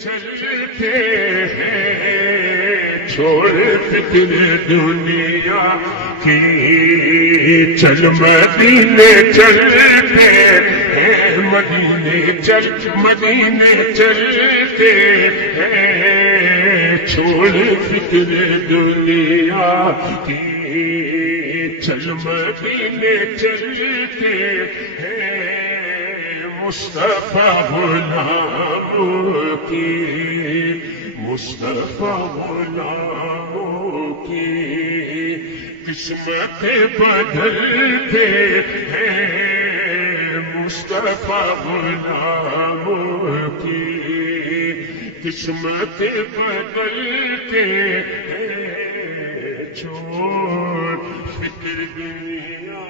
چلتے ہیں چھوڑ فکر دنیا کی، چل مدینے چلتے ہیں، مدینے چلتے ہیں، چھوڑ فکر دنیا کی، چل مدینے چلتے ہیں، مصطفیٰ غلاموں کی، مصطفیٰ غلاموں کی قسمتیں بدلتے ہیں، مصطفیٰ غلاموں کی قسمتیں بدلتے ہیں، چھوڑ فکر دنیا